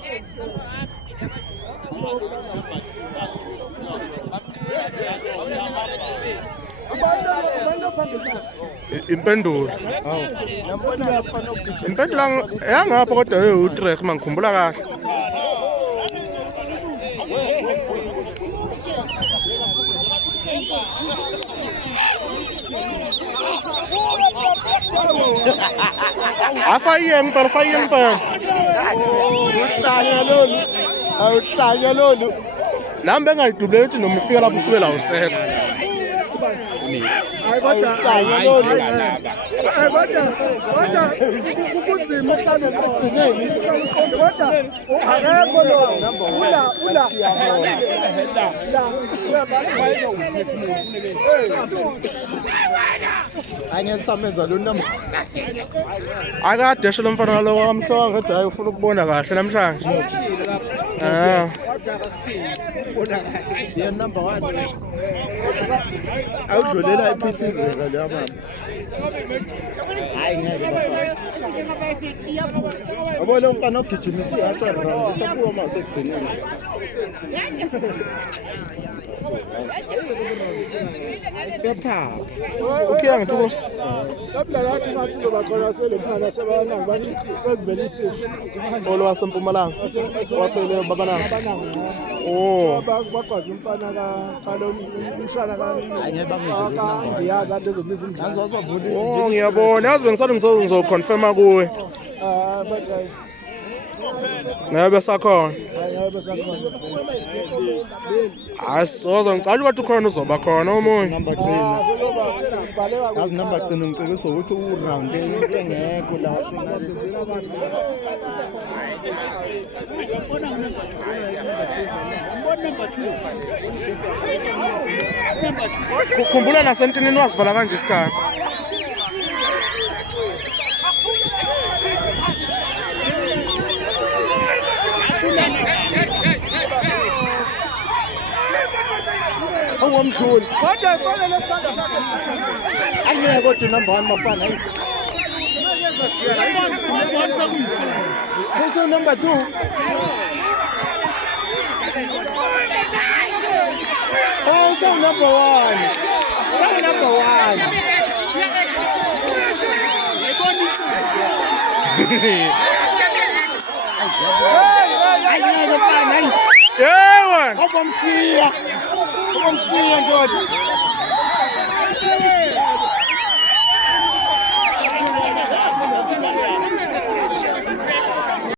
Mpendulo. Mpendulo yangapha kodwa utrack mangikhumbula kahle. Afayeng phela. Awuhlanya lolu. Nami bengayidublela ukuthi noma ufika lapho usuke la usekho. Kukunzima uhlale egcineni kodwa akekho lo ula angensamenza lo namba Akade esho lo mfana lo wamhloka ngedwa hayi ufuna ukubona kahle namhlanje. Yeah, number 1. Awudlulela iphithizela leya mama. Hayi ngeke bafana. Abo lo mfana ogijimisa ihasha round usabuka mase ekugcineni. Bepha. Ukhiya ngithuko. Lapha lathi ngathi uzobakhona selemphana sebananga bathi sekuvela isifo. Olo wasempumalanga. Wasele babananga. Oh. Bakwazi umfana kalo umshana ngiyazi ade ezobiza umdlalo azovula. Oh ngiyabona yazi bengisathi ngizoconfirma kuwe. But Ngabe sakhona. Asoza ngicela ukuthi ukhona uzoba khona omunye. Number 3. Yazi number 3 ngicebisa ukuthi uround into engekho la. Kukhumbula nasentinini wazivala kanje isikhathi. Ongomshuli. Kodwa kodwa lesandla sakhe. Angeke kodwa number 1 mafana. Who's number 2? Oh, so number 1. So number 1. Yeah, man. Obamsiya ndoda.